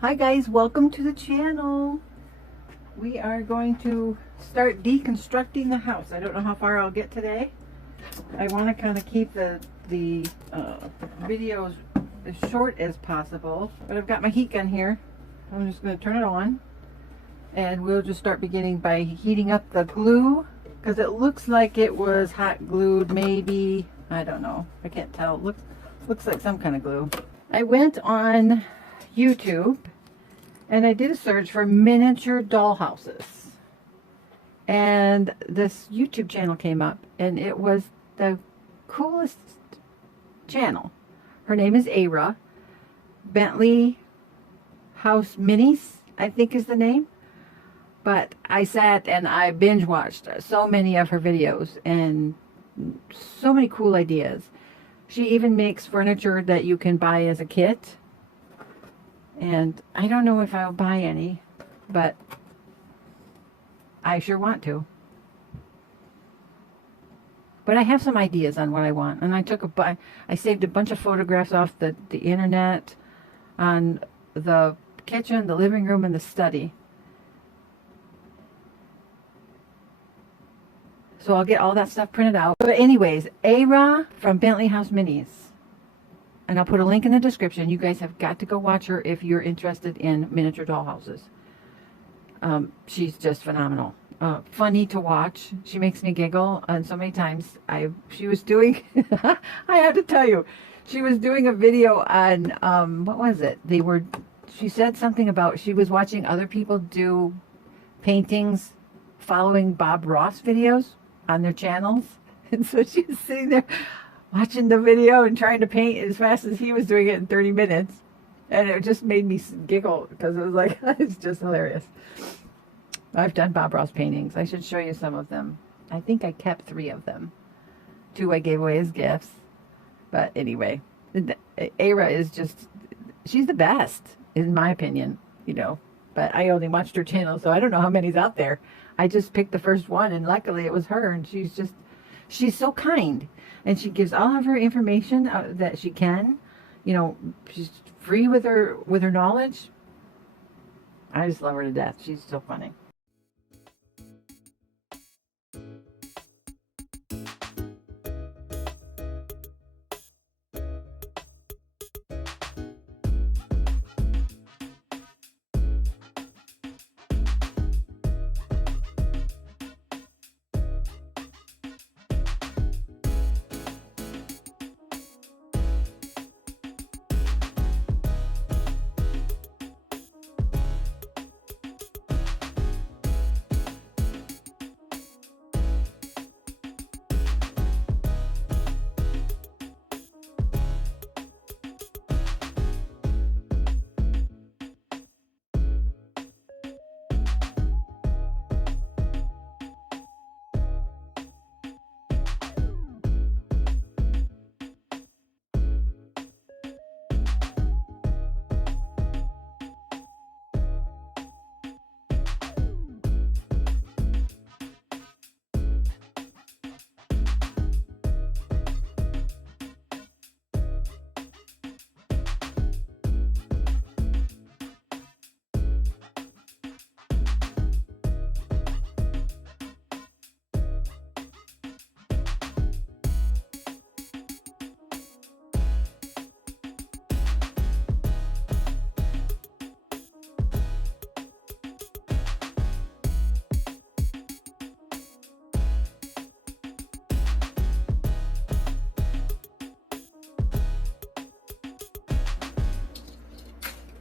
Hi guys, welcome to the channel. We are going to start deconstructing the house. I don't know how far I'll get today. I want to kind of keep the videos as short as possible, but I've got my heat gun here. I'm just going to turn it on and we'll just start beginning by heating up the glue, because it looks like it was hot glued, maybe. I don't know, I can't tell. Looks like some kind of glue. I went on YouTube and I did a search for miniature dollhouses, and this YouTube channel came up, and it was the coolest channel. Her name is Ara. Bentley House Minis, I think is the name. But I sat and I binge watched so many of her videos and so many cool ideas. She even makes furniture that you can buy as a kit. And I don't know if I'll buy any, but I sure want to. But I have some ideas on what I want. And I saved a bunch of photographs off the internet on the kitchen, the living room, and the study. So I'll get all that stuff printed out. But anyways, Ara from Bentley House Minis. And I'll put a link in the description. You guys have got to go watch her if you're interested in miniature dollhouses. She's just phenomenal. Funny to watch. She makes me giggle. And so many times she was doing, I have to tell you, she was doing a video on, what was it? She said something about, she was watching other people do paintings following Bob Ross videos on their channels. And so she was sitting there watching the video and trying to paint as fast as he was doing it in 30 minutes. And it just made me giggle because it was like, it's just hilarious. I've done Bob Ross paintings. I should show you some of them. I think I kept 3 of them. 2 I gave away as gifts. But anyway, Ara is just, she's the best, in my opinion, you know. But I only watched her channel, so I don't know how many's out there. I just picked the first one, and luckily it was her, and she's so kind. And she gives all of her information that she can. You know, she's free with her knowledge. I just love her to death. She's so funny.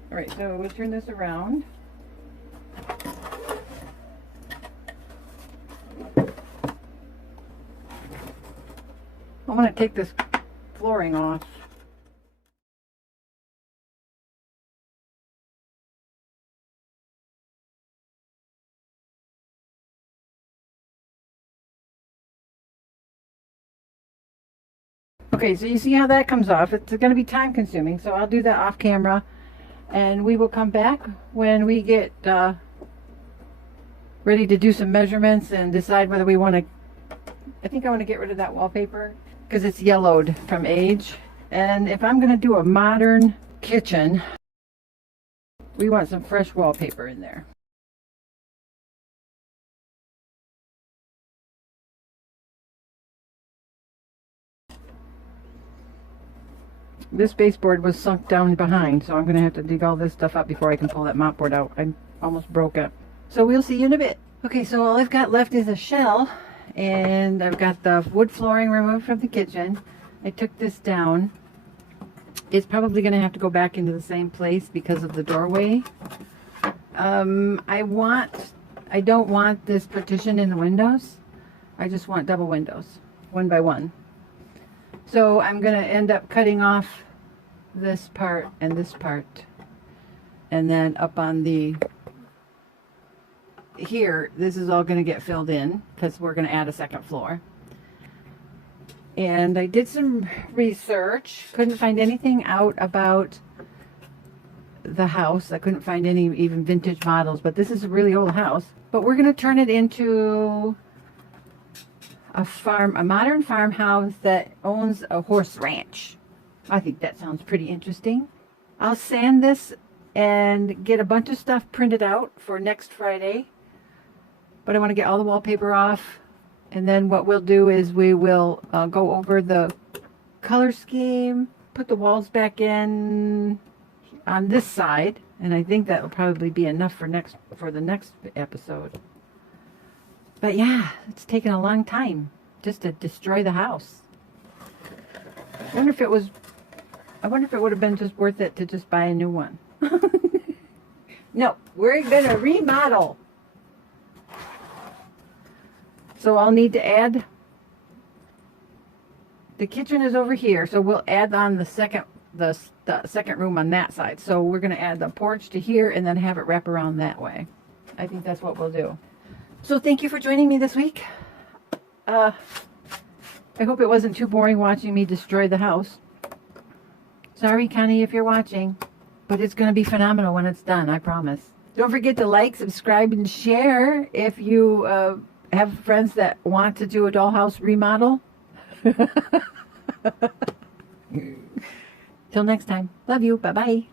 All right, so we'll turn this around. I want to take this flooring off. Okay, so you see how that comes off. It's going to be time consuming, so I'll do that off camera. And we will come back when we get ready to do some measurements and decide whether we want to, I think I want to get rid of that wallpaper because it's yellowed from age. And if I'm going to do a modern kitchen, We want some fresh wallpaper in there. This baseboard was sunk down behind, so I'm going to have to dig all this stuff up before I can pull that mopboard out. I almost broke it. So we'll see you in a bit. Okay, so all I've got left is a shell, and I've got the wood flooring removed from the kitchen. I took this down. It's probably going to have to go back into the same place because of the doorway. I don't want this partition in the windows. I just want double windows, one by one. So I'm going to end up cutting off this part and this part. And then up on the, here, this is all going to get filled in because we're going to add a second floor. And I did some research. Couldn't find anything out about the house. I couldn't find any even vintage models, but this is a really old house. But we're going to turn it into a modern farmhouse that owns a horse ranch. I think that sounds pretty interesting. I'll sand this and get a bunch of stuff printed out for next Friday. But I want to get all the wallpaper off. And then what we'll do is we will go over the color scheme, put the walls back in on this side. And I think that will probably be enough for the next episode. But yeah, it's taken a long time just to destroy the house. I wonder if it would have been just worth it to just buy a new one. No, we're gonna remodel. So I'll need to add, the kitchen is over here, so we'll add on the second room on that side. So we're gonna add the porch to here and then have it wrap around that way. I think that's what we'll do. So thank you for joining me this week. I hope it wasn't too boring watching me destroy the house. Sorry, Connie, if you're watching, but it's going to be phenomenal when it's done, I promise. Don't forget to like, subscribe, and share if you have friends that want to do a dollhouse remodel. Till next time. Love you. Bye-bye.